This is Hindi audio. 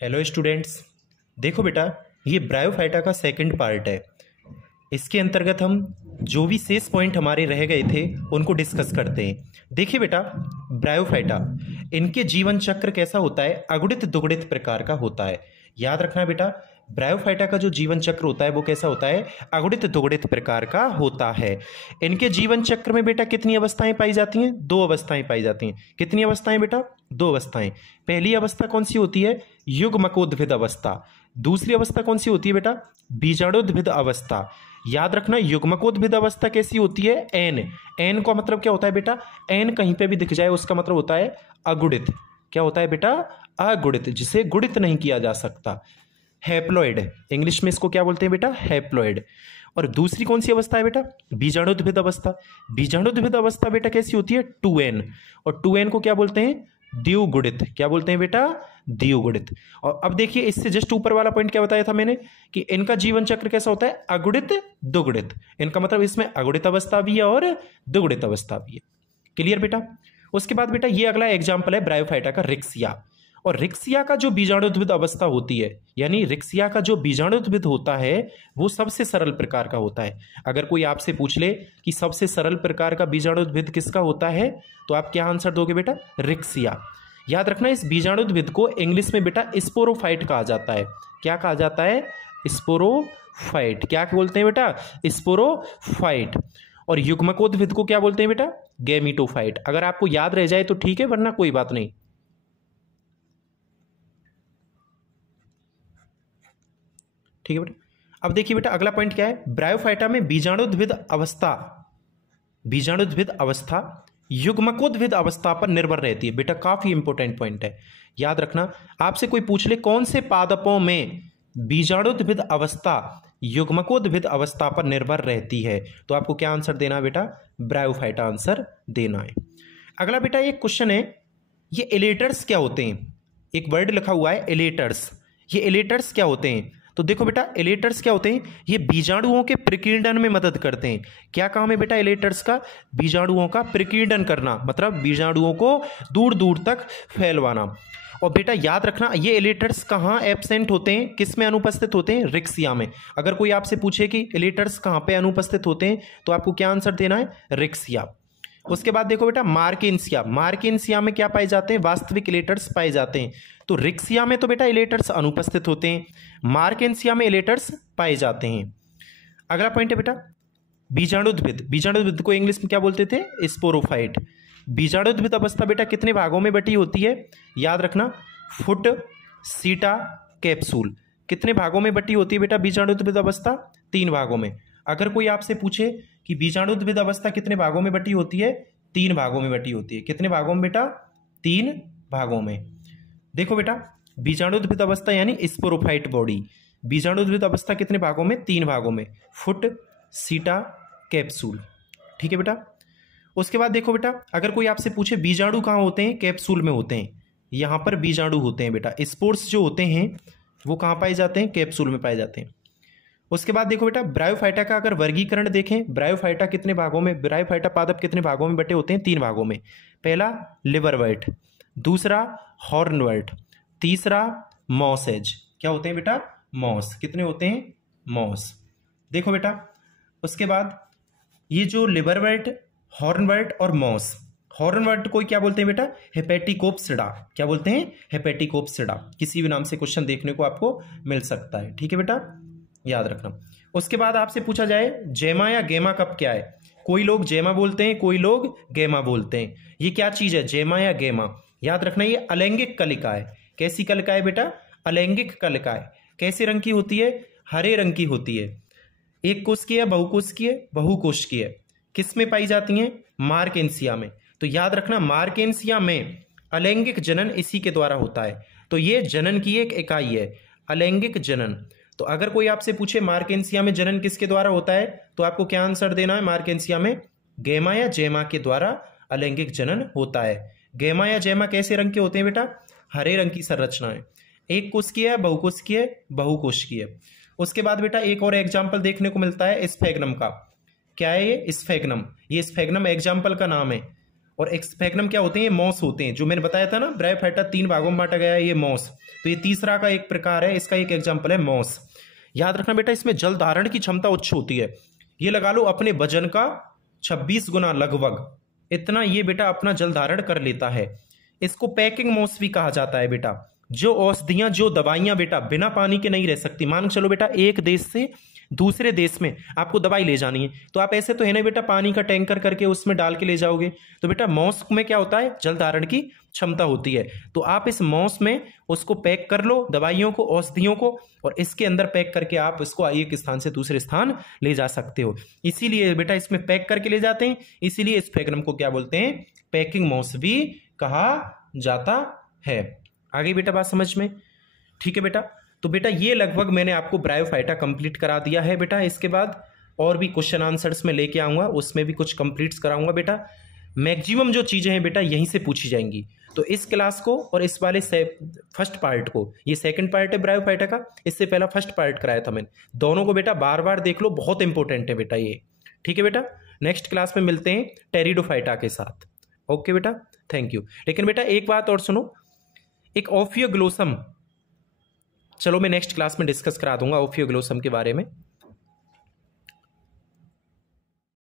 Hello students. देखो बेटा, ये ब्रायोफाइटा का सेकंड पार्ट है। इसके अंतर्गत हम जो भी शेष पॉइंट हमारे रह गए थे उनको डिस्कस करते हैं। देखिए बेटा, ब्रायोफाइटा इनके जीवन चक्र कैसा होता है, अगुणित दुगुणित प्रकार का होता है। याद रखना बेटा, ब्रायोफाइटा का जो जीवन चक्र होता है वो कैसा होता है, अगुणित दुगुणित प्रकार का होता है। इनके जीवन चक्र में बेटा कितनी अवस्थाएं पाई जाती हैं? दो अवस्थाएं पाई जाती हैं। कितनी अवस्थाएं बेटा? दो अवस्थाएं। पहली अवस्था कौन सी होती है? युग्मकोद्भिद अवस्था। दूसरी अवस्था कौन सी होती है बेटा? बीजाणुद्भिद अवस्था। याद रखना, युग्मकोद्भिद अवस्था कैसी होती है? एन। एन का मतलब क्या होता है बेटा? एन कहीं पे भी दिख जाए उसका मतलब होता है अगुणित। क्या होता है बेटा? अगुणित, जिसे गुणित नहीं किया जा सकता। हैप्लॉइड, इंग्लिश में इसको क्या बोलते हैं बेटा? हैप्लॉइड। और दूसरी कौन सी अवस्था है बेटा? बीजाणुद्भिद अवस्था। बीजाणुद्भिद अवस्था बेटा कैसी होती है? 2n। और 2n को क्या बोलते हैं? द्विगुणित। क्या बोलते हैं बेटा? द्विगुणित। और अब देखिए, इससे जस्ट ऊपर वाला पॉइंट क्या बताया था मैंने कि इनका जीवन चक्र कैसा होता है? अगुणित दुगुणित। इनका मतलब इसमें अगुणित अवस्था भी है और दुगुणित अवस्था भी है। क्लियर बेटा? उसके बाद बेटा ये अगला एग्जाम्पल है ब्रायोफाइटा का, रिक्सिया। और रिक्सिया का जो बीजाणुद्भिद अवस्था होती है, यानी रिक्सिया का जो बीजाणुद्भिद होता है वो सबसे सरल प्रकार का होता है। अगर कोई आपसे पूछ ले कि सबसे सरल प्रकार का बीजाणुद्भिद किसका होता है, तो आप क्या आंसर दोगे बेटा? रिक्सिया। याद रखना, इस बीजाणुद्भिद को इंग्लिश में बेटा स्पोरोफाइट कहा जाता है। क्या कहा जाता है? स्पोरोफाइट। क्या बोलते हैं बेटा? स्पोरोफाइट। और युग्मकोद्भिद को क्या बोलते हैं बेटा? गैमीटोफाइट। अगर आपको याद रह जाए तो ठीक है, वरना कोई बात नहीं। ठीक है बेटा। अब देखिए बेटा, अगला पॉइंट क्या है? ब्रायोफाइटा में बीजाणुद्भिद अवस्था युग्मकोद्भिद अवस्था पर निर्भर रहती है। बेटा काफी इंपॉर्टेंट पॉइंट है, याद रखना। आपसे कोई पूछ ले कौन से पादपों में बीजाणुद्भिद अवस्था युग्मकोद्भिद अवस्था पर निर्भर रहती है, तो आपको क्या आंसर देना है बेटा? ब्रायोफाइटा आंसर देना है। अगला बेटा एक क्वेश्चन है, ये एलेटर्स क्या होते हैं? एक वर्ड लिखा हुआ है एलेटर्स। ये एलेटर्स क्या होते हैं? तो देखो बेटा, एलेटर्स क्या होते हैं? ये बीजाणुओं के प्रकीर्णन में मदद करते हैं। क्या काम है बेटा एलेटर्स का? बीजाणुओं का प्रकीर्णन करना, मतलब बीजाणुओं को दूर दूर तक फैलवाना। और बेटा याद रखना, ये एलेटर्स कहाँ एब्सेंट होते हैं, किस में अनुपस्थित होते हैं? रिक्सिया में। अगर कोई आपसे पूछे कि एलेटर्स कहाँ पे अनुपस्थित होते हैं, तो आपको क्या आंसर देना है? रिक्सिया। उसके बाद देखो बेटा, मार्केंसिया। मार्केंसिया में क्या पाए जाते हैं? वास्तविक एलेटर्स पाए जाते हैं। तो रिक्सिया में तो बेटा एलेटर्स अनुपस्थित होते हैं, मार्केंसिया में एलेटर्स पाए जाते हैं। अगला पॉइंट है बेटा बीजाणुद्भिद। बीजाणुद्भिद को इंग्लिश में क्या बोलते थे? स्पोरोफाइट। बीजाणुद्भिद अवस्था बेटा कितने भागों में बटी होती है? याद रखना, फुट, सीटा, कैप्सूल। कितने भागों में बटी होती है बेटा बीजाणुद्भिद अवस्था? 3 भागों में। अगर कोई आपसे पूछे कि बीजाणुद्भिद अवस्था कितने भागों में बटी होती है? 3 भागों में बटी होती है। कितने भागों में बेटा? 3 भागों में। देखो बेटा, बीजाणुद्भिद अवस्था यानी स्पोरोफाइट बॉडी। बीजाणुद्भिद अवस्था कितने भागों में? 3 भागों में, फुट, सीटा, कैप्सूल। ठीक है बेटा। उसके बाद देखो बेटा, अगर कोई आपसे पूछे बीजाणु कहाँ होते हैं? कैप्सूल में होते हैं। यहाँ पर बीजाणु होते हैं बेटा। स्पोर्स जो होते हैं वो कहाँ पाए जाते हैं? कैप्सूल में पाए जाते हैं। उसके बाद देखो बेटा, ब्रायोफाइटा का अगर वर्गीकरण देखें, ब्रायोफाइटा कितने भागों में, ब्रायोफाइटा पादप कितने भागों में बटे होते हैं? 3 भागों में। पहला लिवरवर्ट, दूसरा हॉर्नवर्ट, तीसरा मॉसेज। क्या होते हैं बेटा? मॉस। कितने होते हैं? मॉस। देखो बेटा, उसके बाद ये जो लिवरवर्ट, हॉर्नवर्ट और मॉस, हॉर्नवर्ट को क्या बोलते हैं बेटा? हेपेटिकोप्सिडा। क्या बोलते हैं? हेपेटिकोप्सिडा। किसी भी नाम से क्वेश्चन देखने को आपको मिल सकता है। ठीक है बेटा, याद रखना। उसके बाद आपसे पूछा जाए जेमा या गेमा कप क्या है? कोई लोग जेमा बोलते हैं, कोई लोग गेमा बोलते हैं। ये क्या चीज है, जेमा या गेमा? याद रखना, ये अलैंगिक कलिका है। कैसी कलिका है बेटा? अलैंगिक कलिका है। कैसे रंग की होती है? हरे रंग की होती है। एक कोशिकीय है, बहुकोशिकीय, बहुकोशिकीय। किस में पाई जाती हैं? मार्केंसिया में। तो याद रखना, मार्केंसिया में अलैंगिक जनन इसी के द्वारा होता है। तो ये जनन की एक इकाई है, अलैंगिक जनन। तो अगर कोई आपसे पूछे मार्केंसिया में जनन किसके द्वारा होता है, तो आपको क्या आंसर देना है? मार्केंसिया में गेमा या जेमा के द्वारा अलैंगिक जनन होता है। गेमा या जेमा कैसे रंग के होते हैं बेटा? हरे रंग की संरचना है। एक कोशिकीय, बहुकोशिकीय, बहुकोशिकीय। उसके बाद बेटा एक और एग्जाम्पल देखने को मिलता है स्फेग्नम का। क्या है ये? स्फेग्नम। ये स्फेग्नम एग्जाम्पल का नाम है। और एक्सफेग्नम क्या होते हैं? ये मॉस होते हैं। जो मैंने बताया था ना ब्रायोफाइटा 3 भागों में बांटा गया है, ये मॉस। तो ये तीसरा का एक प्रकार है, इसका एक एग्जाम्पल है मॉस। याद रखना बेटा, इसमें जल धारण की क्षमता उच्च होती है। ये लगा लो अपने वजन का 26 गुना लगभग, इतना ये बेटा अपना जल धारण कर लेता है। इसको पैकिंग मॉस भी कहा जाता है बेटा। जो औषधियां, जो दवाइयां बेटा बिना पानी के नहीं रह सकती। मान के चलो बेटा एक देश से दूसरे देश में आपको दवाई ले जानी है, तो आप ऐसे तो है ना बेटा पानी का टैंकर करके उसमें डाल के ले जाओगे। तो बेटा मॉस में क्या होता है? जल धारण की क्षमता होती है। तो आप इस मॉस में उसको पैक कर लो, दवाइयों को, औषधियों को, और इसके अंदर पैक करके आप इसको एक स्थान से दूसरे स्थान ले जा सकते हो। इसीलिए बेटा इसमें पैक करके ले जाते हैं, इसीलिए इस स्फेग्नम को क्या बोलते हैं? पैकिंग मॉस भी कहा जाता है। आगे बेटा बात समझ में? ठीक है बेटा। तो बेटा ये लगभग मैंने आपको ब्रायोफाइटा कंप्लीट करा दिया है बेटा। इसके बाद और भी क्वेश्चन आंसर्स में लेके आऊंगा, उसमें भी कुछ कंप्लीट्स कराऊंगा बेटा। मैक्सिमम जो चीजें हैं बेटा यहीं से पूछी जाएंगी। तो इस क्लास को और इस वाले फर्स्ट पार्ट को, ये सेकंड पार्ट है ब्रायोफाइटा का, इससे पहला फर्स्ट पार्ट कराया था मैंने, दोनों को बेटा बार बार देख लो, बहुत इंपॉर्टेंट है बेटा ये। ठीक है बेटा, नेक्स्ट क्लास में मिलते हैं टेरिडोफाइटा के साथ। ओके बेटा, थैंक यू। लेकिन बेटा एक बात और सुनो, एक ओफियोग्लोसम, चलो मैं नेक्स्ट क्लास में डिस्कस करा दूंगा ओफियोग्लोसम के बारे में।